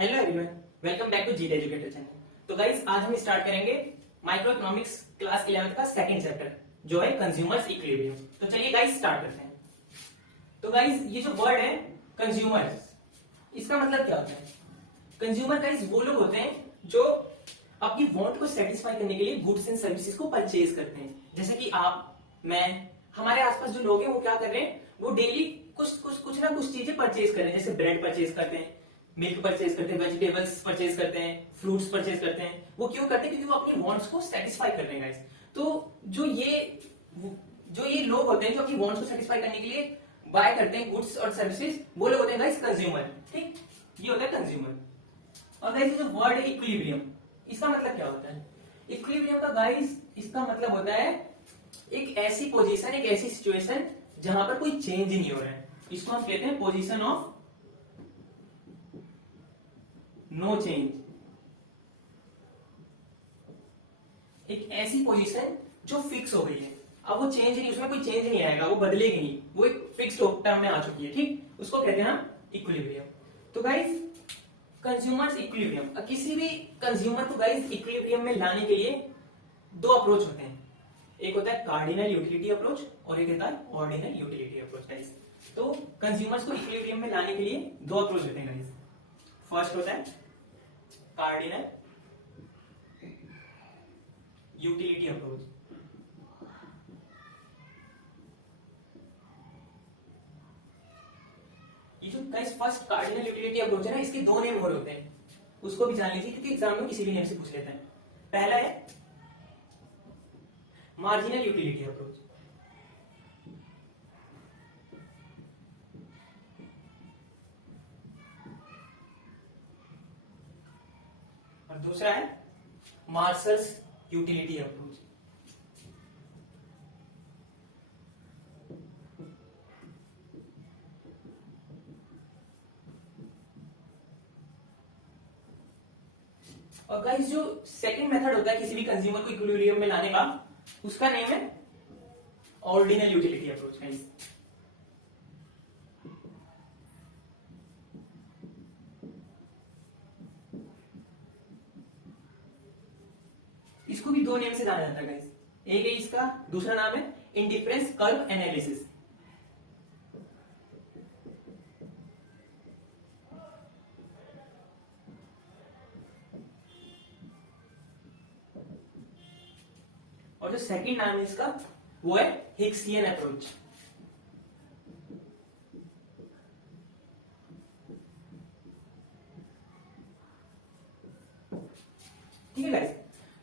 Hello everyone, welcome back to Jeet educator channel. तो guys आज हम स्टार्ट करेंगे माइक्रो इकोनॉमिक्स क्लास 11th का सेकंड चैप्टर जो है कंज्यूमर्स इक्विलिब्रियम। तो चलिए गाइस स्टार्ट करते हैं। तो गाइस ये जो वर्ड है कंज्यूमर, इसका मतलब क्या होता है? कंज्यूमर गाइस वो लोग होते हैं जो अपनी वांट को सेटिस्फाई करने के लिए गुड्स एंड सर्विसेज को परचेज करते हैं। जैसे कि आप, मैं, हमारे आसपास जो लोग हैं वो क्या कर रहे हैं, वो डेली कुछ ना कुछ चीजें परचेज कर रहे हैं। जैसे ब्रेड परचेज करते हैं, मिल्क परचेज करते हैं, वेजिटेबल्स परचेज करते हैं, फ्रूट्स परचेज करते हैं। वो क्यों करते हैं? क्योंकि वो अपनी वांट्स को सेटिस्फाई कर रहे हैं गाइस। तो जो ये लोग होते हैं जो अपनी वांट्स को सेटिस्फाई करने के लिए बाय करते हैं गुड्स और सर्विसेज, वो लोग होते हैं गाइस कंज्यूमर। ठीक, ये होता है कंज्यूमर। और गाइस जो वर्ड है इक्विलिब्रियम, इसका मतलब क्या होता है? इक्विलिब्रियम का गाइस इसका मतलब होता है एक ऐसी पोजीशन, एक ऐसी सिचुएशन जहां पर कोई चेंज नहीं हो रहा है। इसको हम कहते हैं पोजीशन ऑफ नो चेंज। एक ऐसी पोजीशन जो फिक्स हो गई है, अब वो चेंज नहीं, उसमें कोई चेंज नहीं आएगा, वो बदलेगी नहीं, वो एक फिक्स्ड टर्म में आ चुकी है। ठीक, उसको कहते हैं हम इक्विलिब्रियम। तो गाइस कंज्यूमर्स इक्विलिब्रियम, किसी भी कंज्यूमर को गाइस इक्विलिब्रियम में लाने के लिए दो अप्रोच होते हैं। एक होता है कार्डिनल यूटिलिटी अप्रोच और एक होता है ऑर्डिनल यूटिलिटी अप्रोच गाइस। तो कंज्यूमर्स को इक्विलिब्रियम में लाने के लिए दो अप्रोच होते हैं गाइस। फर्स्ट होता है कार्डिनल यूटिलिटी अप्रोच। ये जो guys first cardinal utility approach है ना, इसके दो नेम और होते हैं, उसको भी जान लीजिए क्योंकि एग्जाम में किसी भी नेम से पूछ लेते हैं। पहला है मार्जिनल यूटिलिटी अप्रोच और दूसरा है मार्शल्स यूटिलिटी अप्रोच। और गाइस जो सेकंड मेथड होता है किसी भी कंज्यूमर को इक्विलिब्रियम में लाने का, उसका नेम है ऑर्डिनल यूटिलिटी अप्रोच गाइस। इसको भी दो नेम से जाना जाता है गाइस। एक है इसका, दूसरा नाम है इंडिफरेंस कर्व एनालिसिस। और जो सेकंड नाम है इसका वो है हिक्सियन अप्रोच। ठीक है गाइस,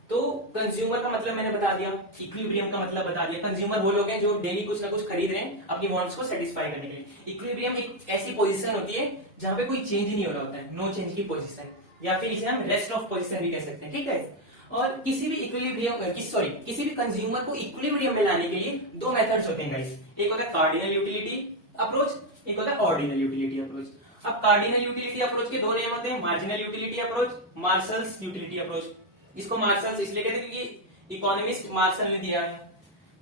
तो कंज्यूमर का मतलब मैंने बता दिया, इक्विलिब्रियम का मतलब बता दिया। कंज्यूमर वो लोग हैं जो डेली कुछ ना कुछ खरीद रहे हैं अपनी वांट्स को सेटिस्फाई करने के लिए। इक्विलिब्रियम एक ऐसी पोजीशन होती है जहां पे कोई चेंज नहीं हो रहा होता है, नो चेंज की पोजीशन, या फिर इसे हम रेस्ट ऑफ पोजीशन भी कह सकते हैं। ठीक है, और किसी भी इक्विलिब्रियम किसी भी कंज्यूमर को इक्विलिब्रियम में लाने के लिए दो मेथड्स होते हैं गाइस। एक होता है कार्डिनल यूटिलिटी अप्रोच, एक होता है ऑर्डिनल यूटिलिटी अप्रोच। अब कार्डिनल यूटिलिटी अप्रोच के दो नेम होते हैं, marginal utility approach, marshals utility approach. इसको मार्शल्स इसलिए कहते हैं क्योंकि इकोनॉमिस्ट मार्शल ने दिया है।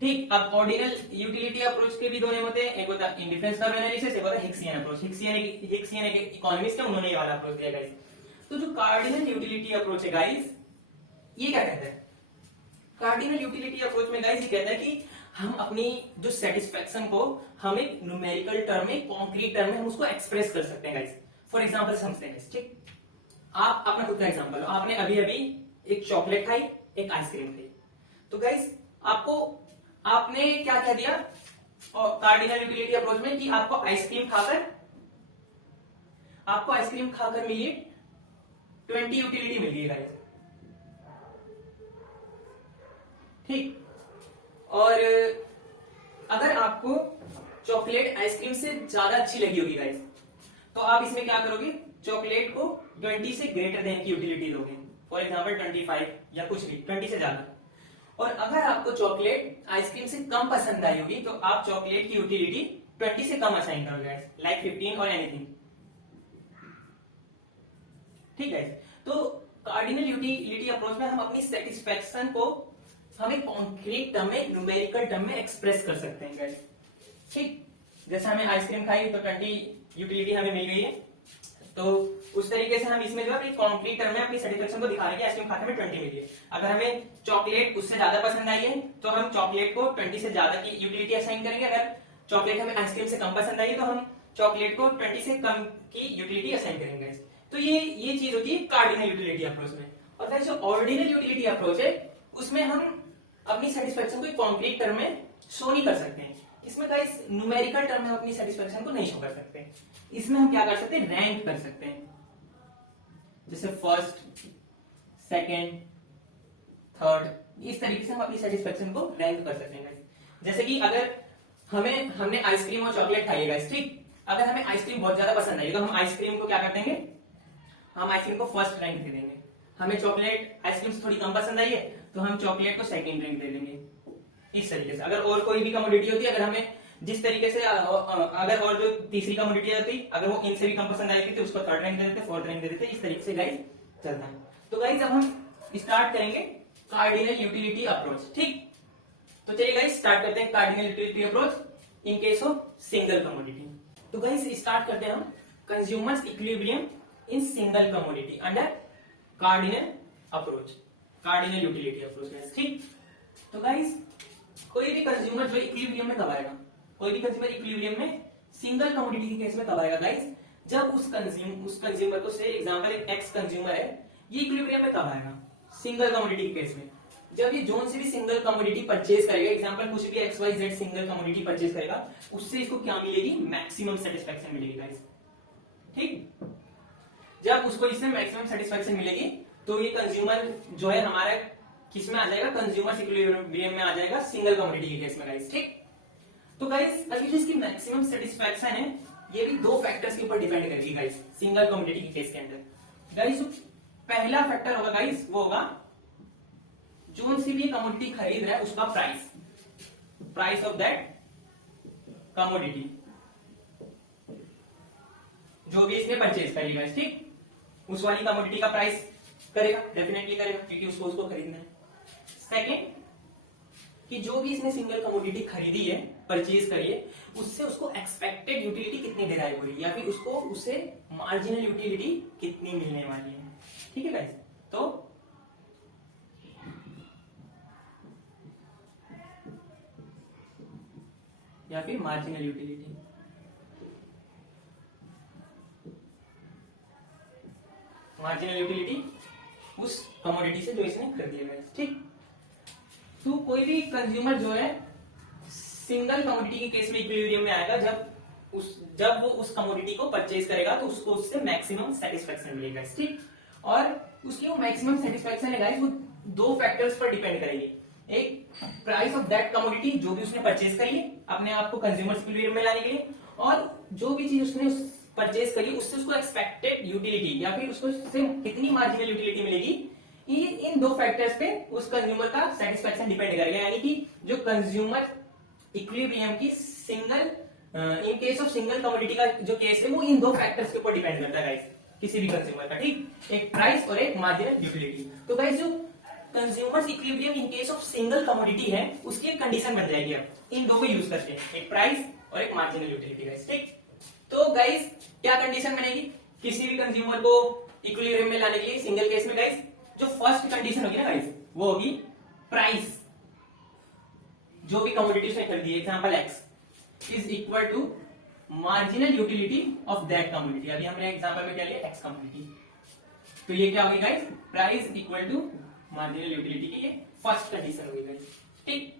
ठीक, अब ऑर्डिनल यूटिलिटी अप्रोच के भी दो नेम होते हैं, एक होता है इंडिफरेंस कर्व एनालिसिस, एक होता है हिक्सियन अप्रोच। हिक्सियन एक इकोनॉमिस्ट है, उन्होंने ये वाला अप्रोच दिया गाइस। तो जो कार्डिनल यूटिलिटी अप्रोच है गाइस, ये क्या कहता है? कार्डिनल यूटिलिटी अप्रोच में गाइस ये कहता है कि हम अपनी जो सेटिस्फेक्शन को हम एक न्यूमेरिकल टर्म में, कॉन्क्रीट टर्म में हम उसको एक्सप्रेस कर सकते हैं गाइस। फॉर एग्जांपल समझते हैं। ठीक, आप अपना खुद का एग्जांपल लो। आपने अभी अभी एक चॉकलेट खाई, एक आइसक्रीम खाई। तो गाइस आपने क्या कह दिया कार्डिनल यूटिलिटी अप्रोच में कि आपको आइसक्रीम खाकर मिली 20 यूटिलिटी मिल गई गाइस। ठीक, और अगर आपको चॉकलेट आइसक्रीम से ज्यादा अच्छी लगी होगी गाइस, तो आप इसमें क्या करोगे? चॉकलेट को 20 से ग्रेटर देन की यूटिलिटी दोगे। फॉर एग्जांपल 25 या कुछ भी 20 से ज्यादा। और अगर आपको चॉकलेट आइसक्रीम से कम पसंद आई होगी तो आप चॉकलेट की यूटिलिटी 20 से कम असाइन करोगे गाइस, लाइक 15 और एनीथिंग। ठीक है, तो कार्डिनल यूटिलिटी अप्रोच में हम अपनी सेटिस्फेक्शन को हम एक कॉन्क्रीट टर्म में, न्यूमेरिकल टर्म में एक्सप्रेस कर सकते हैं गाइस। ठीक, जैसे हमें आइसक्रीम खाई तो 20 यूटिलिटी हमें मिल गई है, तो उस तरीके से हम इसमें जो है कॉन्क्रीट टर्म में अपनी सेटिस्फेक्शन को दिखा रहे हैं कि आइसक्रीम खाते में 20 मिली है। अगर हमें चॉकलेट उससे ज्यादा पसंद आई है तो हम चॉकलेट को 20 से ज्यादा की यूटिलिटी असाइन करेंगे। अगर चॉकलेट हमें आइसक्रीम से कम पसंद आई है तो हम चॉकलेट को 20 से कम की यूटिलिटी असाइन करेंगे। तो ये चीज होती है कार्डिनल यूटिलिटी अप्रोच में। और फिर जो ऑर्डिनल यूटिलिटी अप्रोच है उसमें हम अपनी सेटिस्फेक्शन को कॉन्क्रीट टर्म में शो नहीं कर सकते हैं। इसमें गाइस न्यूमेरिकल टर्म में अपनी सेटिस्फेक्शन को नहीं शो कर सकते। इसमें हम क्या कर सकते हैं, रैंक कर सकते हैं, जैसे फर्स्ट, सेकंड, थर्ड, इस तरीके से हम अपनी सेटिस्फेक्शन को रैंक कर सकते हैं। जैसे कि अगर हमने आइसक्रीम और चॉकलेट खाई है गाइस, ठीक, अगर हमें आइसक्रीम बहुत ज्यादा पसंद आई तो हम आइसक्रीम को क्या कर देंगे, हम आइसक्रीम को फर्स्ट रैंक दे देंगे। हमें चॉकलेट आइसक्रीम से थोड़ी कम पसंद आई है तो हम चॉकलेट को सेकंड रैंक दे देंगे। इस तरीके से अगर और कोई भी कमोडिटी होती है, अगर हमें जिस तरीके से अगर और जो तीसरी कमोडिटी आती अगर वो इनसे भी कम पसंद आई थी तो उसको थर्ड रैंक दे देते, फोर्थ रैंक दे देते। इस तरीके से गाइस चलता है। तो गाइस अब हम स्टार्ट करेंगे कार्डिनल यूटिलिटी अप्रोच, ठीक। तो चलिए गाइस स्टार्ट करते हैं cardinal utility approach in case of single commodity. तो गाइस स्टार्ट करते हैं हम consumers equilibrium in single commodity under cardinal approach, cardinal utility approach, ठीक। तो गाइस कोई भी कंज्यूमर जो इक्विलिब्रियम में कब आएगा, कोई भी कंज्यूमर इक्विलिब्रियम में सिंगल कमोडिटी के केस में कब आएगा गाइस, जब उस कंज्यूमर को, से एग्जांपल एक एक्स कंज्यूमर है, ये इक्विलिब्रियम में कब आएगा, सिंगल कमोडिटी के केस में, जब ये जोन से भी सिंगल कमोडिटी परचेज करेगा। एग्जांपल कुछ भी X Y Z single commodity purchase करेगा, उससे इसको क्या मिलेगी, मैक्सिमम सेटिस्फेक्शन मिलेगी गाइस, ठीक। जब उसको इससे मैक्सिमम सेटिस्फेक्शन मिलेगी तो ये कंज्यूमर जो है हमारा किस में आ जाएगा, कंज्यूमर इक्विलिब्रियम में आ जाएगा सिंगल कमोडिटी के केस में गाइस, ठीक। तो गाइस अभी जो इसकी मैक्सिमम सेटिस्फेक्शन है ये भी दो फैक्टर्स के ऊपर डिपेंड करेगी गाइस, सिंगल कमोडिटी के केस के अंदर। गाइस पहला फैक्टर होगा गाइस, वो होगा जो सी भी कमोडिटी खरीद रहा है उसका price, price of that commodity, जो भी इसने परचेज करी गाइस, ठीक, उस वाली कमोडिटी का प्राइस करेगा, डेफिनेटली करेगा क्योंकि उसको खरीदना है। सेकेंड कि जो भी इसने सिंगल कमोडिटी खरीदी है, परचेज करी है, उससे उसको एक्सपेक्टेड यूटिलिटी कितनी डिराइव हुई या फिर उसको उससे मार्जिनल यूटिलिटी कितनी मिलने वाली है, ठीक है गाइस। तो या फिर मार्जिनल यूटिलिटी, मार्जिनल यूटिलिटी उस कमोडिटी से जो इसने खरीदी है गाइस, ठीक। तो कोई भी कंज्यूमर जो है सिंगल कमोडिटी के केस में इक्विलिब्रियम में आएगा जब वो उस कमोडिटी को परचेज करेगा तो उसको उससे मैक्सिमम सेटिस्फेक्शन मिलेगा, ठीक। और उसकी वो मैक्सिमम सेटिस्फेक्शन है गाइस वो दो फैक्टर्स पर डिपेंड करेगी। एक प्राइस ऑफ दैट कमोडिटी जो भी उसने परचेज करी है अपने आप को कंज्यूमर इक्विलिब्रियम में लाने के लिए, और जो भी चीज उसने परचेज करी उससे उसको एक्सपेक्टेड यूटिलिटी या फिर उसको कितनी मार्जिनल यूटिलिटी मिलेगी, ये इन दो फैक्टर्स पे उस कंज्यूमर का सेटिस्फेक्शन डिपेंड करेगा। यानी कि जो कंज्यूमर इक्विलिब्रियम की single in case of single commodity का जो केस है वो इन दो फैक्टर्स के ऊपर डिपेंड करता है गाइस, किसी भी कंज्यूमर का, ठीक, एक प्राइस और एक मार्जिनल यूटिलिटी। तो गाइस जो consumer equilibrium in case of single commodity है उसकी एक कंडीशन बन जाएगी अब इन दो को यूज करके, एक प्राइस और एक मार्जिनल यूटिलिटी गाइस, ठीक। तो गाइस क्या कंडीशन बनेगी किसी भी कंज्यूमर को इक्विलिब्रियम में लाने के लिए सिंगल केस में गाइस, जो फर्स्ट कंडीशन होगी ना गाइस वो होगी प्राइस, जो भी कमोडिटी उसने खरीदी है, example X is equal to marginal utility of that commodity. अभी हमने एग्जांपल में क्या लिया, एक्स कमोडिटी, तो ये क्या होगी guys, price equal to marginal utility की ये फर्स्ट कंडीशन होगी गाइस, ठीक।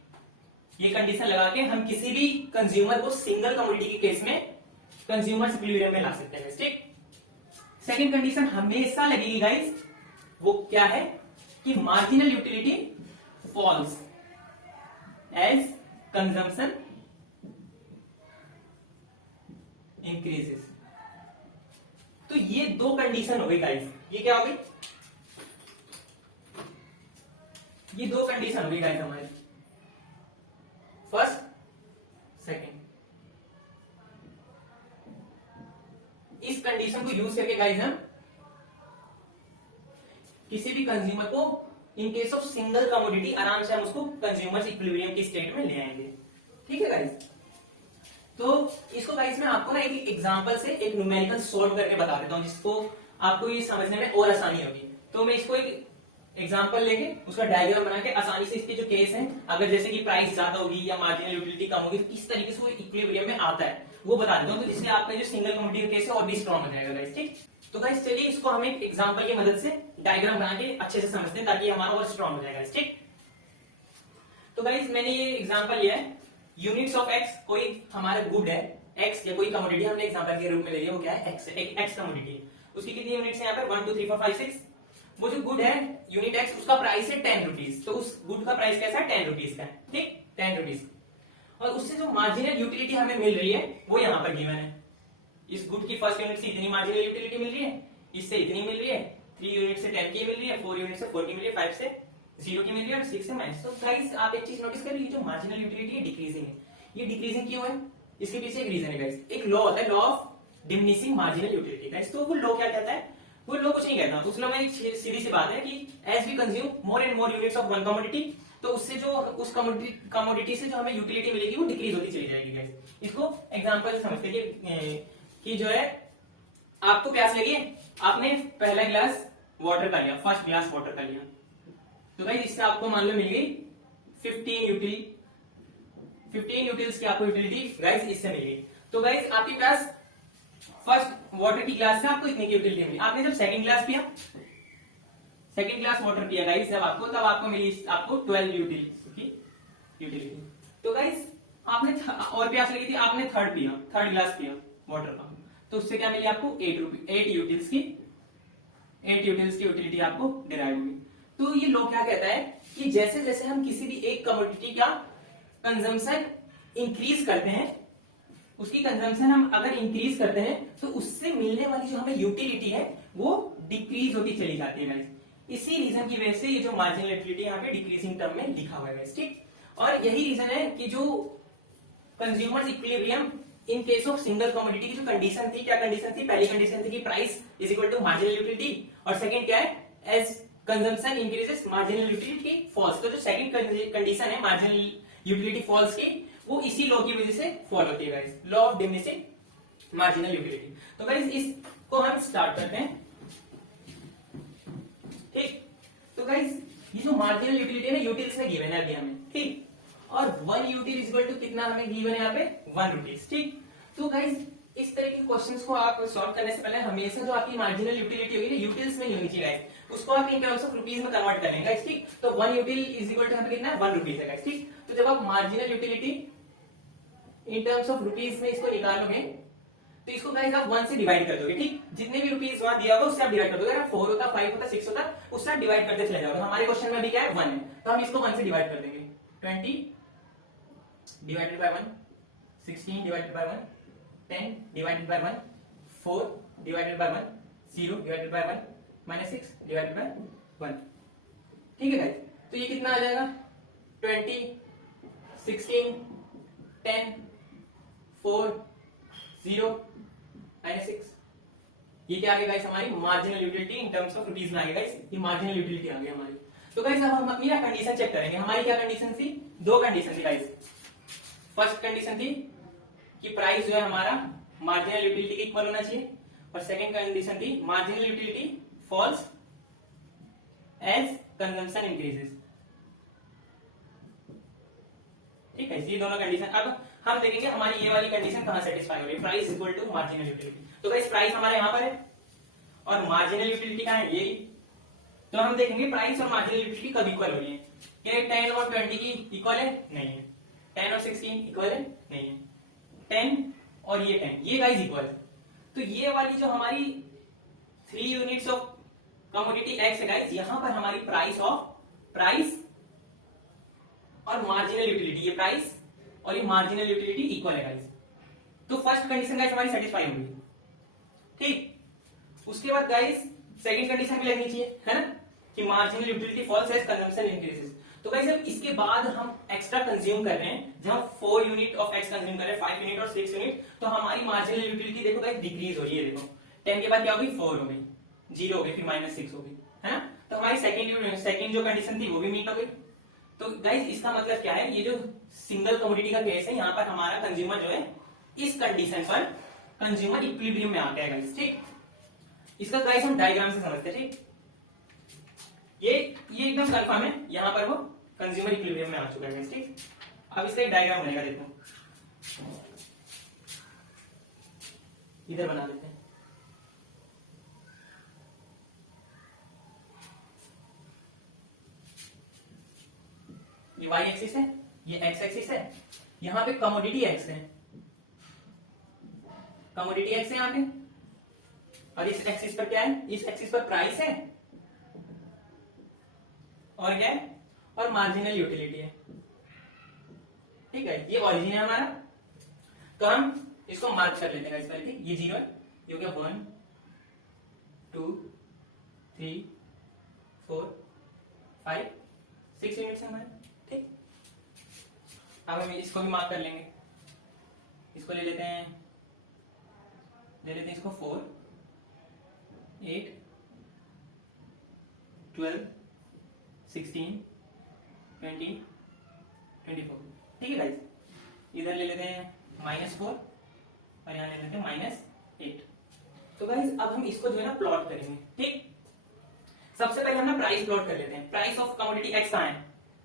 ये कंडीशन लगा के हम किसी भी कंज्यूमर को सिंगल कमोडिटी के केस में कंज्यूमर इक्विलिब्रियम में ला सकते हैं, ठीक। सेकंड कंडीशन हमेशा लगेगी गाइस, वो क्या है कि marginal utility falls as consumption increases. तो ये दो कंडीशन हो गई गाइस, ये क्या हो गई, ये दो कंडीशन हो गई गाइस हमारी, फर्स्ट सेकंड। इस कंडीशन को यूज करके गाइस हम किसी भी कंज्यूमर को इन केस ऑफ सिंगल कमोडिटी आराम से हम उसको कंज्यूमर इक्विलिब्रियम की स्टेट में ले आएंगे, ठीक है गाइस। तो इसको गाइस मैं आपको ना एक एग्जांपल से एक न्यूमेरिकल सॉल्व करके बता देता हूँ, जिसको आपको ये समझने में और आसानी होगी। तो मैं इसको एक एग्जांपल लेके उसका डायग्राम बना के आसानी से इसके जो केस हैं, अगर जैसे कि प्राइस ज्यादा होगी या मार्जिनल यूटिलिटी कम होगी, तो किस तरीके से वो इक्विलिब्रियम में आता है वो बता देता हूँ, तो जिससे आपका जो सिंगल कमोडिटी केस है और भी स्ट्रॉन्ग हो जाएगा गाइस। ठीक, तो गाइस चलिए इसको हम एक एग्जांपल की मदद से डायग्राम बना के अच्छे से समझते हैं, ताकि हमारा और स्ट्रॉन्ग हो जाएगा। ठीक, तो गाइस मैंने ये एग्जांपल लिया है, यूनिट्स ऑफ एक्स, कोई हमारा गुड है एक्स या कोई कमोडिटी हमने एग्जांपल के रूप में ले लिया, वो क्या है एक्स, एक एक्स कमोडिटी, उसकी कितनी यूनिट्स है यहाँ पे 1 2 3 4 5 6। वो जो गुड है यूनिट एक्स, उसका प्राइस है 10 रुपीज, तो उस गुड का प्राइस कैसा है 10 रुपीज का है। ठीक, 10 रुपीज, और उससे जो मार्जिनल यूटिलिटी हमें मिल रही है वो यहाँ पर गिवन है। इस गुड की फर्स्ट यूनिट से इतनी मार्जिनल यूटिलिटी मिल रही है, इससे इतनी मिल रही है, 3 यूनिट से 10 की मिल रही है, 4 यूनिट से 4 की मिल रही है, 5 से 0 की मिल रही है, और 6 से माइनस। तो गाइस आप एक चीज नोटिस करिए, जो मार्जिनल यूटिलिटी है डिक्रीजिंग है। ये डिक्रीजिंग क्यों है? इसके पीछे एक रीजन है गाइस, एक लॉ होता है, law of diminishing marginal utility guys. तो वो लॉ क्या कहता है? वो लॉ कुछ नहीं कहता, उस लॉ में एक सीधी सी बात है कि as we consume more and more units of one commodity, तो उससे जो उस कमोडिटी से जो हमें यूटिलिटी मिलेगी वो डिक्रीज होती चली जाएगी गाइस। इसको एग्जांपल से समझते हैं कि जो है आपको प्यास लगी है, आपने पहला गिलास वाटर का लिया, फर्स्ट ग्लास वाटर का लिया, तो गाइस इससे आपको मान लो मिल गई 15 यूटिल्स की आपको यूटिलिटी गाइस इससे मिल गई। तो गाइस आपके पास फर्स्ट वाटर की ग्लास से आपको इतने की यूटिलिटी मिली। आपने जब सेकंड ग्लास पिया, सेकंड ग्लास वाटर पिया गाइस जब आपको, तब आपको मिली आपको 12 यूटिलिटी। तो गाइस आपने और प्यास लगी थी, आपने थर्ड ग्लास पिया वाटर का, तो उससे क्या मिली आपको 8 यूटिल्स की यूटिलिटी आपको डिराइव हुई। तो ये लॉ क्या कहता है कि जैसे जैसे हम किसी भी एक कमोडिटी का कंजम्पशन इंक्रीज करते हैं, उसकी कंजम्पशन हम अगर इंक्रीज करते हैं, तो उससे मिलने वाली जो हमें यूटिलिटी है वो डिक्रीज होती चली जाती है गाइस। इसी रीजन की वजह से ये जो मार्जिनल यूटिलिटी यहाँ पे डिक्रीजिंग टर्म में लिखा हुआ है गाइस। ठीक, और यही रीजन है कि जो consumers equilibrium in case of single commodity की जो कंडीशन थी, क्या कंडीशन थी? पहली कंडीशन थी कि price is equal to marginal utility, और सेकंड क्या है? As consumption increases marginal utility falls. तो जो सेकंड कंडीशन है मार्जिनल यूटिलिटी फॉल्स की, वो इसी लॉ की वजह से फॉल होती है guys, law of diminishing marginal utility. तो गाइस इसको हम स्टार्ट करते हैं। ठीक, तो गाइस ये जो मार्जिनल यूटिलिटी है ना, यूटिल्स में गिवन है अभी हमें। ठीक, और 1 यूटिल इज इक्वल टू कितना हमें गिवन है यहाँ पे 1 रुपीज। ठीक, तो गाइस इस तरह के क्वेश्चंस को आप सॉल्व करने से पहले हमेशा जो आपकी मार्जिनल यूटिलिटी होगी ना, यूटिल्स में नहीं होनी चाहिए गाइस, उसको आप इन टर्म्स ऑफ रुपीज में कन्वर्ट कर लेंगे गाइस। ठीक, तो 1 यूटिल इज इक्वल टू कितना है 1 रुपीज है गाइस। ठीक, तो जब आप marginal utility in terms of rupees में इसको निकालोगे, तो इसको गाइस आप 1 से डिवाइड कर दोगे। ठीक, जितने भी रुपीज वहां दिया होगा उससे आप डिवाइड कर दोगे। अगर 4 होता, 5 होता, 6 होता, उससे आप डिवाइड करते चले जाओगे। हमारे क्वेश्चन में अभी क्या है 1 है, तो हम इसको 1 से डिवाइड कर देंगे। 20 divided by 1, 16 divided by 1, 10 divided by 1, 4 divided by 1, 0 divided by 1, minus 6 divided by 1। ठीक है गाइस, तो ये कितना आ जाएगा 20, 16, 10, 4, 0, माइनस 6। ये क्या आ गया गाइस? हमारी marginal utility in terms of rupees में आ गया गाइस, ये मार्जिनल यूटिलिटी आ गई हमारी। तो गाइस अब हम अपनी कंडीशन चेक करेंगे। हमारी क्या कंडीशन थी? 2 कंडीशन थी गाइस। फर्स्ट कंडीशन थी कि प्राइस जो है हमारा मार्जिनल यूटिलिटी के इक्वल होना चाहिए, और सेकंड कंडीशन थी marginal utility falls as consumption increases. ठीक है, ये दोनों कंडीशन। अब हम देखेंगे हमारी ये वाली कंडीशन कहां सेटिस्फाई हो रही है, price equal to marginal utility. तो गाइस प्राइस हमारे यहां पर है और मार्जिनल यूटिलिटी कहां है? ये। तो हम देखेंगे प्राइस और मार्जिनल यूटिलिटी कब इक्वल हो रही है। क्या 10 और 20 की इक्वल है? नहीं है। 10 और 16 इक्वल है? नहीं है। 10 और ये 10 ये गाइस इक्वल है। तो ये वाली जो हमारी 3 यूनिट्स ऑफ कमोडिटी एक्स है गाइस, यहां पर हमारी प्राइस और मार्जिनल यूटिलिटी, ये प्राइस और ये मार्जिनल यूटिलिटी इक्वल है गाइस। तो फर्स्ट कंडीशन गाइस हमारी सेटिस्फाई होगी। ठीक, उसके बाद गाइस सेकंड कंडीशन भी लगनी चाहिए, है ना, कि marginal utility falls as consumption increases. तो गाइस अब इसके बाद हम एक्स्ट्रा कंज्यूम कर रहे हैं, जहां 4 यूनिट ऑफ एक्स कंज्यूम कर रहे हैं, 5 यूनिट और 6 यूनिट, तो हमारी मार्जिनल यूटिलिटी देखो गाइस डिक्रीज हो रही है। देखो 10 के बाद क्या होगी 4 हो गई, 0 हो गई, फिर माइनस 6 हो गई, है ना। तो हमारी सेकंड जो कंडीशन थी वो भी मीट हो गई। तो गाइस इसका मतलब क्या है, ये जो सिंगल कमोडिटी का केस है, यहाँ पर हमारा कंज्यूमर जो है इस कंडीशन पर कंज्यूमर इक्विलिब्रियम में आ गया गाइस, ठीक। इसका गाइस हम डायग्राम से समझते हैं, ठीक। ये एकदम कंफर्म है, यहां पर वो कंज्यूमर इक्विलिब्रियम में आ चुका है गाइस, ठीक। अब इसका एक डायग्राम बनेगा, देखो इधर बना देते हैं। ये y एक्सिस है, ये x एक्सिस है, यहां पे कमोडिटी x है, कमोडिटी x है यहां पे, और इस एक्सिस पर क्या है, इस एक्सिस पर प्राइस है, और क्या है, और मार्जिनल यूटिलिटी है, ठीक है। ये ओरिजिन है हमारा, तो हम इसको मार्क कर लेते हैं इस पर, ठीक। ये 0 है, ये हो गया 1 2 3 4 5 6 यूनिट्स है हमारे, ठीक। अब हम इसको भी मार्क कर लेंगे, इसको ले लेते हैं इसको 4 8 12 16 20 24, ठीक है गाइस। इधर ले लेते हैं -4 और यहाँ ले लेते हैं -8। तो गाइस अब हम इसको जो है ना प्लॉट करेंगे, ठीक। सबसे पहले हम ना प्राइस प्लॉट कर लेते हैं। प्राइस ऑफ कमोडिटी एक्स कहाँ है,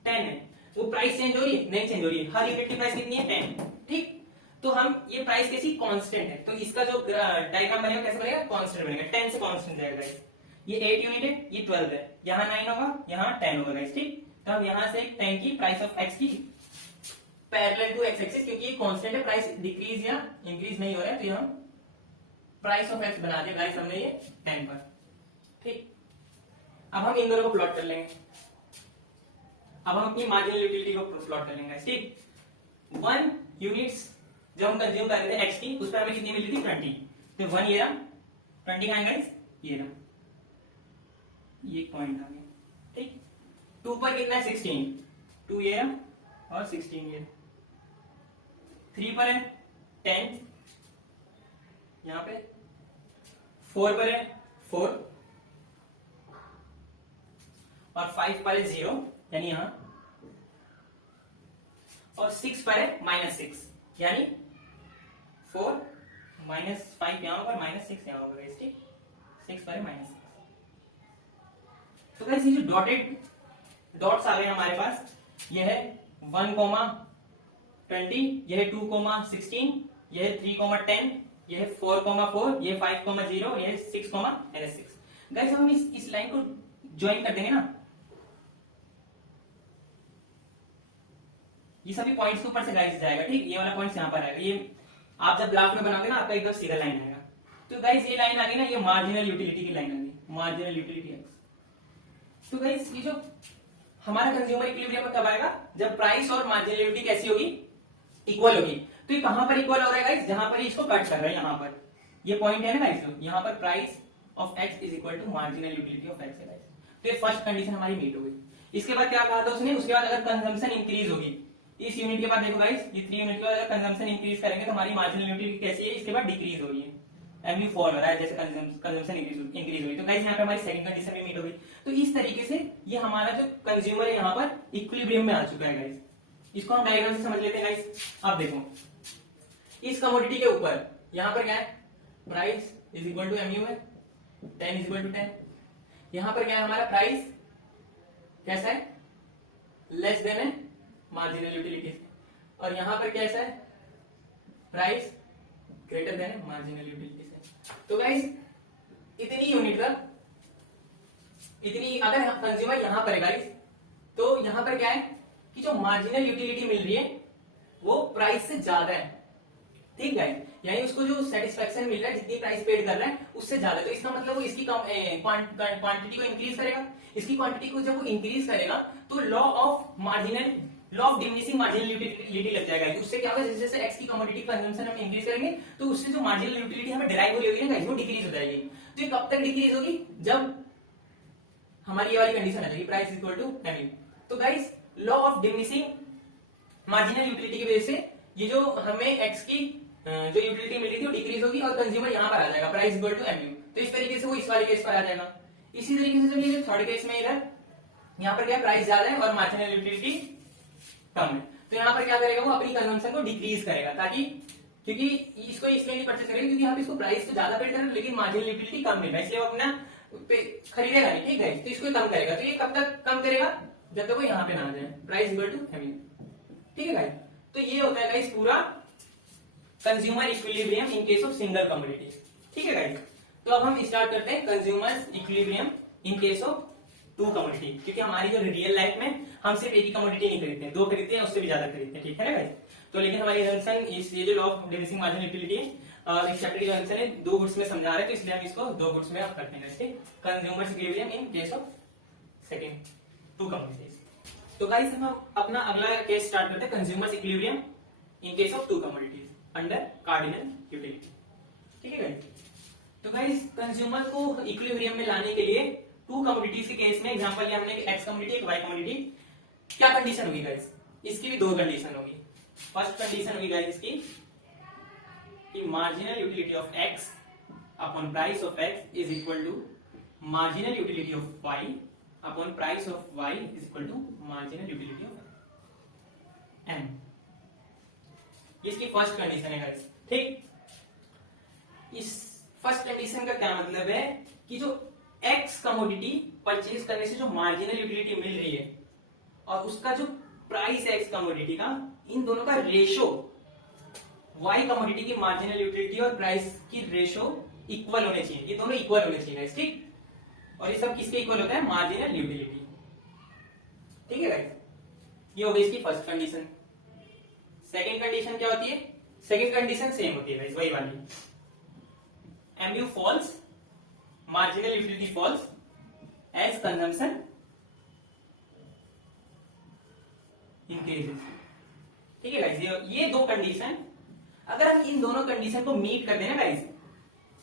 10 है। वो प्राइस चेंज हो रही है, नहीं चेंज हो रही है, हर यूनिट की प्राइस कितनी है, 10, ठीक। तो हम ये प्राइस कैसी कांस्टेंट है, तो इसका जो डायग्राम बनेगा कैसे बनेगा, कांस्टेंट बनेगा, 10 से कांस्टेंट जाएगा गाइस। ये 8 यूनिट है, ये 12 है, यहाँ 9 होगा, यहाँ 10 होगा गाइस, ठीक। तो हम यहाँ से 10 की प्राइस ऑफ एक्स की पैरेलल टू एक्स एक्सिस, क्योंकि ये कांस्टेंट है, प्राइस डिक्रीज या इंक्रीज नहीं हो रहा है, तो यहाँ प्राइस ऑफ एक्स बना दिया गाइस हमने ये 10 पर, ठीक। अब हम इन दोनों को प्लॉट कर लेंगे। अब हम अपनी मार्जिनल यूटिलिटी को प्लॉट कर लेंगे, ठीक। 1 यूनिट्स जब हम कंज्यूम कर रहे थे एक्स की, उस पर हमें कितनी मिल रही थी, 20। तो 1 ये रहा, 20 कहाँ है गाइस, ये रहा, ये पॉइंट आ गया, ठीक। 2 पर कितना है, 16, 2 ये रहा और 16 ये। 3 पर है 10, यहां पे 4 पर है 4, और 5 पर है 0 यानी यहां, और 6 पर है -6 यानी 4 -5 यहां होगा, -6 यहां होगा, ठीक। 6 पर है -6। तो गाइस ये जो डॉटेड डॉट्स आ गए हमारे पास, ये है 1,20, यह है 2,16, यह है 3,10, यह है 4,4, यह 5,0, यह है 6,6। गाइस हम इस लाइन को ज्वाइन कर देंगे ना, ये सभी पॉइंट्स के ऊपर से गाइस जाएगा, ठीक। ये वाला पॉइंट यहाँ पर आएगा, ये आप जब ग्राफ में बनाओगे ना, आपका एकदम सीधा लाइन आएगा। तो गाइस ये लाइन आ गई ना, ये मार्जिनल यूटिलिटी की लाइन आ गई, मार्जिनल यूटिलिटी एक्स। तो गाइस ये जो हमारा कंज्यूमर इक्विलिब्रियम कब आएगा, जब प्राइस और मार्जिनल यूटिलिटी कैसी होगी, इक्वल होगी। तो ये कहां पर इक्वल हो रहा है गाइस, जहां पर इसको कट कर रहा है, यहां पर ये पॉइंट है ना गाइस, यहां पर price of x is equal to marginal utility of x है गाइस। तो ये फर्स्ट कंडीशन हमारी मीट हो गई। इसके बाद क्या कहा था उसने, उसके बाद अगर कंजम्पशन इंक्रीज होगी, इस यूनिट के बाद देखो गाइस, ये 3 यूनिट के बाद अगर कंजम्पशन इंक्रीज करेंगे तो हमारी मार्जिनल यूटिलिटी कैसी है, इसके बाद डिक्रीज हो रही है, एमयू फॉल हो रहा है जैसे कंजम्पशन इंक्रीज हुई। तो गाइस यहाँ पे हमारी सेकंड कंडीशन भी मीट हो गई। तो इस तरीके से ये हमारा जो कंज्यूमर है यहाँ पर इक्विलिब्रियम में आ चुका है गाइस। इसको हम डायग्राम से समझ लेते हैं गाइस। अब देखो इस कमोडिटी के ऊपर यहाँ पर क्या है, price is equal to MU है, 10 इज इक्वल टू 10। यहाँ पर क्या है हमारा प्राइस कैसा है, लेस देन है मार्जिनल यूटिलिटी, और यहां पर कैसा है, प्राइस ग्रेटर देन है मार्जिनल यूटिलिटी से। तो गाइस इतनी यूनिट का, इतनी अगर कंज्यूमर यहां पर है गाइस, तो यहां पर क्या है कि जो मार्जिनल यूटिलिटी मिल रही है वो प्राइस से ज्यादा है, ठीक गाइस। यानी उसको जो सेटिस्फेक्शन मिल रहा है, जितनी प्राइस पेड कर रहा है उससे ज्यादा। तो इसका मतलब वो इसकी क्वांटिटी को इंक्रीज करेगा। इसकी क्वांटिटी को जब वो इंक्रीज करेगा तो law of diminishing marginal utility लग जाएगा। उससे क्या होगा, जैसे जैसे एक्स की कमोडिटी कंजम्पशन हम इंक्रीज करेंगे तो उससे जो मार्जिनल यूटिलिटी हमें डिराइव हो रही होगी ना गाइस, वो डिक्रीज हो जाएगी। तो ये कब तक डिक्रीज होगी, जब हमारी ये वाली कंडीशन आ जाएगी, प्राइस इक्वल टू एमयू। तो guys law of diminishing marginal utility की वजह से ये जो हमें एक्स की जो यूटिलिटी मिल रही थी वो डिक्रीज होगी और कंज्यूमर यहां पर आ जाएगा, प्राइस इक्वल टू एमयू। तो इस तरीके से वो इस वाले केस पर आ जाएगा। इसी तरीके से जब ये थर्ड केस में इधर यहाँ पर क्या प्राइस ज्यादा है और मार्जिनल यूटिलिटी कम है, तो यहाँ पर क्या करेगा वो अपनी कंजम्पशन को डिक्रीज करेगा, ताकि क्योंकि इसको इसलिए नहीं परचेस करेंगे क्योंकि हम इसको प्राइस तो ज्यादा पेड कर रहे हैं लेकिन मार्जिनल यूटिलिटी कम मिल रहा है, इसलिए वो अपना खरीदेगा नहीं, ठीक है, तो इसको कम करेगा। तो ये कब तक कम करेगा, जब तक वो यहाँ पे ना आ जाए, प्राइस इक्वल टू एमयू, ठीक है गाइस। तो ये होता है गाइस पूरा consumer equilibrium in case of single commodity, ठीक है गाइस। तो अब हम स्टार्ट करते हैं consumer equilibrium in case of two commodity, क्योंकि हमारी जो रियल लाइफ में हम सिर्फ एक ही कमोडिटी नहीं खरीदते हैं, दो खरीदते हैं, उससे भी ज्यादा खरीदते हैं, ठीक है ना गाइस। तो लेकिन हमारी एजम्पशन ये जो law of decreasing marginal utility है, इस चैप्टर की जो एजम्पशन है दो गुड्स में समझा रहे हैं, तो इसलिए हम इसको दो गुड्स में आप करते हैं, ठीक, consumer equilibrium in case of second to commodities. तो गाइस हम अपना अगला केस स्टार्ट करते हैं consumer equilibrium in case of to commodities under cardinal utility, ठीक है गाइस। तो गाइस कंज्यूमर को इक्विलिब्रियम में लाने के लिए टू कमोडिटीज के केस में एग्जांपल लिया हमने एक्स कमोडिटी एक वाई कमोडिटी, क्या कंडीशन होगी गाइस, इसकी भी दो कंडीशन होगी। फर्स्ट कंडीशन होगी गाइस इसकी कि marginal utility of x upon price of x is equal to marginal utility of y upon price of y is equal to marginal utility of m. इसकी first condition है guys, ठीक। इस first condition का क्या मतलब है कि जो एक्स कमोडिटी परचेज करने से जो मार्जिनल यूटिलिटी मिल रही है और उसका जो प्राइस है एक्स कमोडिटी का, इन दोनों का रेशो वाई कमोडिटी की मार्जिनल यूटिलिटी और प्राइस की रेशो इक्वल होने चाहिए, ये दोनों इक्वल होने चाहिए, ठीक। और ये सब किसके इक्वल होता है, मार्जिनल यूटिलिटी, ठीक है गाइस। ये हो गई इसकी फर्स्ट कंडीशन। सेकंड कंडीशन क्या होती है, सेकंड कंडीशन सेम होती है गाइस, वही वाली, MU falls, marginal utility falls as consumption increases, ठीक है गाइस। ये दो कंडीशन, अगर हम इन दोनों कंडीशन को मीट कर दें ना गाइस,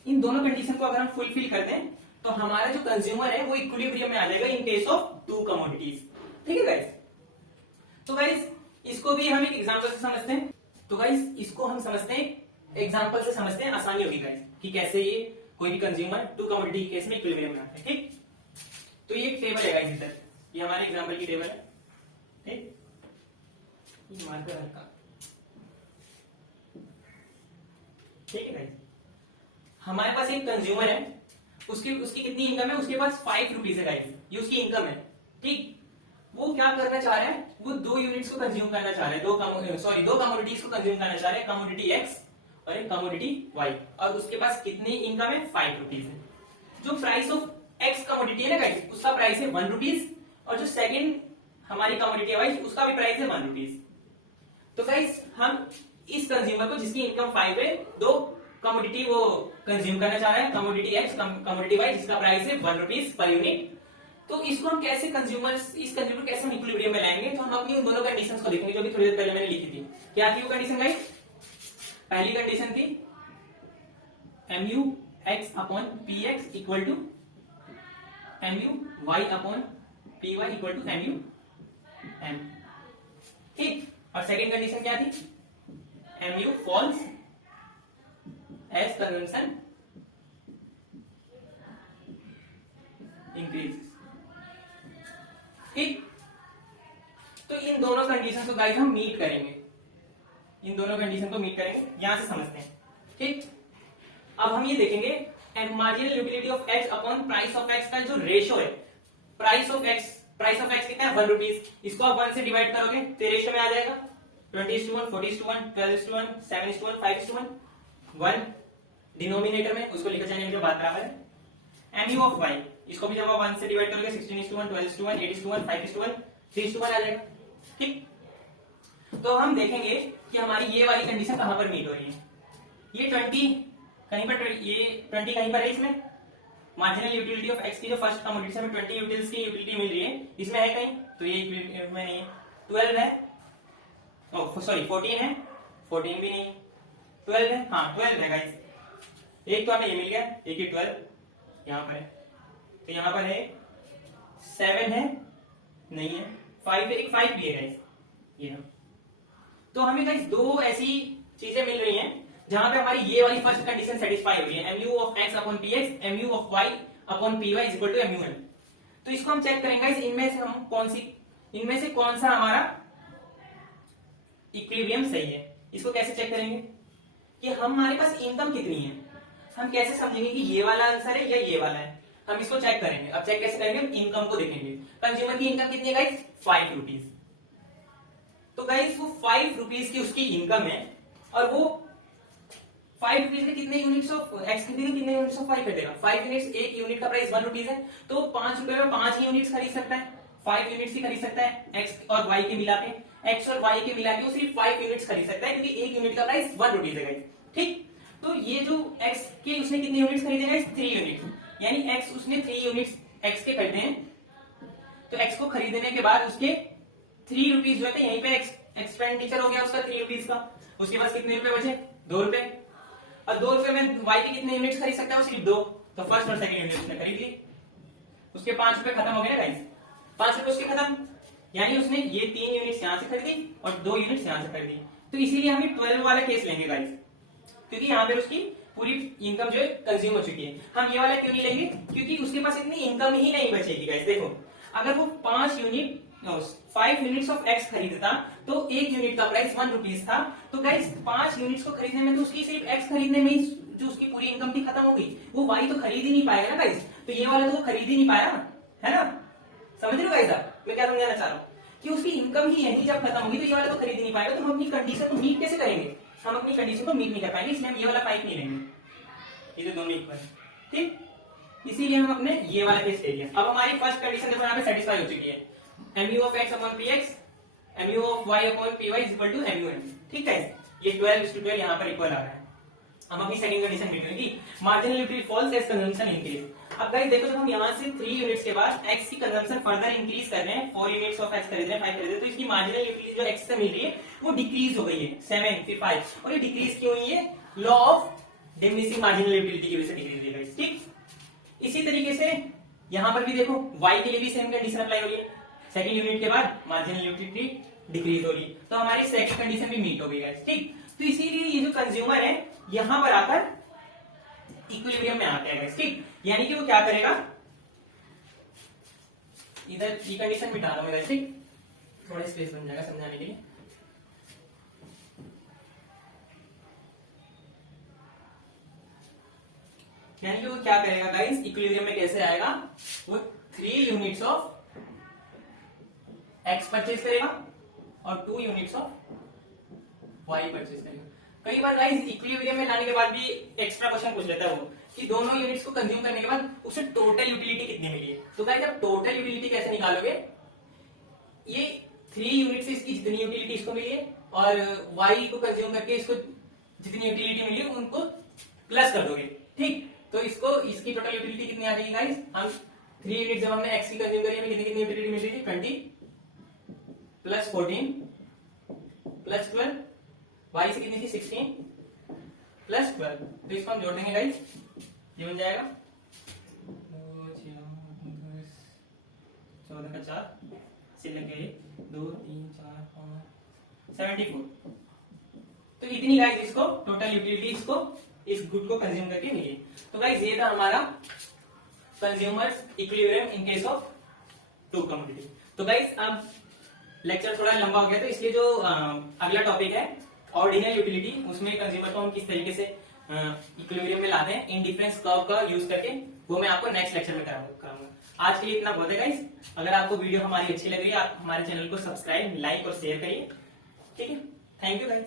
इन दोनों कंडीशन को अगर हम फुलफिल कर दें तो हमारा जो कंज्यूमर है वो इक्विलिब्रियम में आ जाएगा इन केस ऑफ टू कमोडिटीज, ठीक है गाइस। तो गाइस इसको भी हम एक एग्जांपल से समझते हैं। तो गाइस इसको हम समझते हैं एग्जांपल से, समझते हैं, आसानी होगी गाइस कि कैसे ये कोई भी कंज्यूमर टू कमोडिटी के केस में इक्विलिब्रियम में आता है, ठीक। तो ये एक टेबल है गाइस, इधर ये हमारे एग्जांपल की टेबल है, ठीक। ये मार्कर हल्का, ठीक है गाइस। हमारे पास एक कंज्यूमर है, उसकी कितनी इनकम है, उसके पास 5 रुपीज है गाइस, ये उसकी इनकम है, ठीक। वो क्या करना चाह रहा है, वो 2 यूनिट्स को कंज्यूम करना चाह रहा है, दो कमोडिटीज को कंज्यूम करना चाह रहा है, कमोडिटी एक्स और एक कमोडिटी वाई, और उसके पास कितनी इनकम है, 5 रुपीज है। जो प्राइस ऑफ एक्स कमोडिटी है ना गाइस, उसका प्राइस है 1 रुपीज, और जो सेकंड हमारी कमोडिटी है वाई, उसका भी प्राइस है 1 रुपीज। तो गाइस हम इस कंज्यूमर को जिसकी इनकम 5 है, दो कमोडिटी वो कंज्यूम करना चाह रहा है, कमोडिटी एक्स कमोडिटी वाई, जिसका प्राइस है 1 रुपीज पर यूनिट। तो इसको हम कैसे इस कंज्यूमर कैसे हम इक्विलिब्रियम में लाएंगे, तो हम अपनी उन दोनों कंडीशंस को देखेंगे जो भी थोड़ी देर पहले मैंने लिखी थी। क्या थी वो कंडीशन गाइस, पहली कंडीशन थी MU x upon p x equal to MU y upon p y equal to MU m, ठीक। और सेकेंड कंडीशन क्या थी, MU falls as consumption increase, ठीक। तो इन दोनों कंडीशन को गाइस हम मीट करेंगे, इन दोनों कंडीशन को मीट करेंगे, यहां से समझते हैं, ठीक। अब हम ये देखेंगे marginal utility of x upon price of x का जो रेशो है, प्राइस ऑफ एक्स कितना है 1 रुपीज, इसको आप 1 से डिवाइड करोगे तो रेशो में आ जाएगा 20:1, 40:1, 12:1, 7:1, 5:1, 1 डिनोमिनेटर में उसको लिखा जाने के बाद बराबर है MU ऑफ y, इसको भी जब आप 1 से डिवाइड करोगे 16:1, 12:1, 8:1, 5:1, 3:1 आ जाएगा, ठीक। तो हम देखेंगे कि हमारी ये वाली कंडीशन कहां पर मीट हो रही है, ये 20 कहीं पर, ये 20 कहीं पर है, इसमें मार्जिनल यूटिलिटी ऑफ एक्स की जो फर्स्ट कमोडिटी में 20 यूटिल्स की यूटिलिटी मिल रही है, इसमें है कहीं, तो ये इक्विलिब्रियम में नहीं है। 12 है, सॉरी 14 है, 14 भी नहीं, 12 है, हाँ 12 है गाइस, एक तो हमें ये मिल गया, एक ही 12 यहाँ पर है, तो यहाँ पर है 7 है, नहीं है, 5 है, एक 5 भी है गाइस, ये है। तो हमें गाइस दो ऐसी चीजें मिल रही हैं जहां पे हमारी ये वाली फर्स्ट कंडीशन सेटिस्फाई हो रही है, MU of x upon px, MU of y upon py is equal to MUn। तो इसको हम चेक करेंगे गाइस, इनमें से कौन सा हमारा इक्विलिब्रियम सही है। इसको कैसे चेक करेंगे, कि हमारे पास इनकम कितनी है। हम कैसे समझेंगे कि ये वाला आंसर है या ये वाला है, हम इसको चेक करेंगे। अब चेक कैसे करेंगे, हम इनकम को देखेंगे। कंज्यूमर की इनकम कितनी है गाइस, 5 रुपीज। तो गाइस वो 5 रुपीज की उसकी इनकम है और वो 5 रुपीज में कितने यूनिट्स ऑफ एक्स खरीदेगा, कितने यूनिट्स ऑफ वाई खरीदेगा। 5 यूनिट्स, एक यूनिट का प्राइस 1 रुपीज है, तो 5 रुपए में 5 ही यूनिट्स खरीद सकता है, 5 यूनिट्स ही खरीद सकता है एक्स और वाई के मिला के। एक्स और वाई के मिला के वो सिर्फ 5 यूनिट्स खरीद सकता है, क्योंकि एक यूनिट का प्राइस 1 रुपीज है गाइस। ठीक, तो ये जो एक्स के उसने कितने यूनिट्स खरीदे गाइस, 3 यूनिट्स, यानी एक्स उसने 3 यूनिट्स एक्स के खरीदे हैं। तो एक्स को खरीदने के बाद उसके 3 रुपीज जो है यहीं पे एक्सपेंडिचर हो गया उसका 3 रुपीज का। उसके पास कितने रुपए बचे, 2 रुपए। और 2 रुपए में वाई के कितने यूनिट्स खरीद सकता है, वो सिर्फ 2। तो फर्स्ट और सेकंड यूनिट उसने खरीद ली, उसके 5 रुपए खत्म हो गए ना गाइस, 5 रुपए उसके खत्म, यानी उसने ये 3 यूनिट्स यहां से खरीदी और 2 यूनिट्स यहां से खरीदी। तो इसीलिए हम 12 वाला केस लेंगे गाइस, क्योंकि यहाँ पे उसकी पूरी इनकम जो है कंज्यूम हो चुकी है। हम ये वाला क्यों नहीं लेंगे, क्योंकि उसके पास इतनी इनकम ही नहीं बचेगी गाइस। देखो, अगर वो 5 यूनिट्स ऑफ एक्स खरीदता तो एक यूनिट का प्राइस 1 रुपीज था। तो गाइस 5 यूनिट्स को खरीदने में तो उसकी सिर्फ एक्स खरीदने में ही जो उसकी पूरी इनकम थी खत्म हो गई, वो वाई तो खरीद ही नहीं पाएगा ना गाइस। तो ये वाला तो वो खरीद ही नहीं पाया, है ना। समझ रहे हो गाइस आप मैं क्या समझाना चाह रहा हूँ, कि उसकी इनकम ही यही जब खत्म होगी तो ये वाला तो खरीद ही नहीं पाएगा। तो हम अपनी कंडीशन को मीट कैसे करेंगे, हम अपनी कंडीशन को मीट नहीं कर पाएंगे, इसलिए हम ये वाला 5 नहीं लेंगे, ये तो दोनों इक्वल है। ठीक, इसीलिए हम अपने ये वाला केस ले लिया। अब हमारी फर्स्ट कंडीशन देखो यहाँ पे सेटिस्फाई हो चुकी है, mu of x upon px, mu of y upon py is equal to mun। ठीक है, ये 12:12 यहाँ पर इक्वल आ रहा है। हम अपनी सेकंड कंडीशन निकालेंगे, marginal utility falls as consumption increase. अब गाइस देखो, जब हम यहाँ से 3 यूनिट्स के बाद x की कंजम्पशन फर्दर इंक्रीज कर रहे हैं, 4 यूनिट्स ऑफ x खरीद रहे हैं, 5 खरीद रहे हैं, तो इसकी मार्जिनल यूटिलिटी जो x से मिल रही है वो डिक्रीज हो गई है, 7 फिर 5। और ये डिक्रीज क्यों हुई है, law of diminishing marginal utility की वजह से डिक्रीज हुई है गाइस। ठीक, इसी तरीके से यहाँ पर भी देखो y के लिए भी सेम कंडीशन अप्लाई हो रही है, सेकंड यूनिट के बाद मार्जिनल यूटिलिटी डिक्रीज हो रही है, तो हमारी सेकंड कंडीशन भी मीट हो गई गाइस। ठीक, तो इसीलिए ये जो कंज्यूमर है यहां पर आकर इक्विलिब्रियम में आता है गाइस। ठीक, यानी कि वो क्या करेगा, इधर ये कंडीशन मिटा रहा हूं गाइस। ठीक, थोड़ा स्पेस बन जाएगा समझाने के लिए। यानी कि वो क्या करेगा गाइस, इक्विलिब्रियम में कैसे आएगा, वो 3 यूनिट्स ऑफ एक्स परचेज करेगा और 2 यूनिट्स ऑफ वाई परचेज करेगा। कई बार गाइस इक्विलिब्रियम में लाने के बाद भी एक्स्ट्रा क्वेश्चन पूछ लेता है वो, कि दोनों यूनिट्स को कंज्यूम करने के बाद उसे टोटल यूटिलिटी कितनी मिली है। तो गाइस आप टोटल यूटिलिटी कैसे निकालोगे, ये 3 यूनिट से इसकी जितनी यूटिलिटी इसको मिली है और वाई को कंज्यूम करके इसको जितनी यूटिलिटी मिली है उनको प्लस कर दोगे। ठीक, तो इसको इसकी टोटल यूटिलिटी कितनी आ जाएगी गाइस, हम 3 यूनिट जब हमने एक्स की कंज्यूम करी हमें कितनी यूटिलिटी मिल रही थी, 20 प्लस 14 प्लस 12, वाई से कितनी थी 16 प्लस 12। तो इसको हम जोड़ देंगे गाइस, ये बन जाएगा 14 का 4 से लगे 2 3 4 5 74। तो इतनी गाइस इसको टोटल यूटिलिटी इसको इस गुड को कंज्यूम करके मिली। तो गाइस ये था हमारा consumers equilibrium in case of 2 commodity. तो गाइस अब लेक्चर थोड़ा लंबा हो गया, तो इसलिए जो अगला टॉपिक है ऑर्डिनल यूटिलिटी, उसमें कंज्यूमर को हम किस तरीके से इक्विलिब्रियम में लाते हैं इन डिफरेंस कर्व का यूज करके, वो मैं आपको नेक्स्ट लेक्चर में कराऊंगा। आज के लिए इतना बहुत है गाइस। अगर आपको वीडियो हमारी अच्छी लग रही है, आप हमारे चैनल को सब्सक्राइब, लाइक और शेयर करिए। ठीक है, थैंक यू गाइस।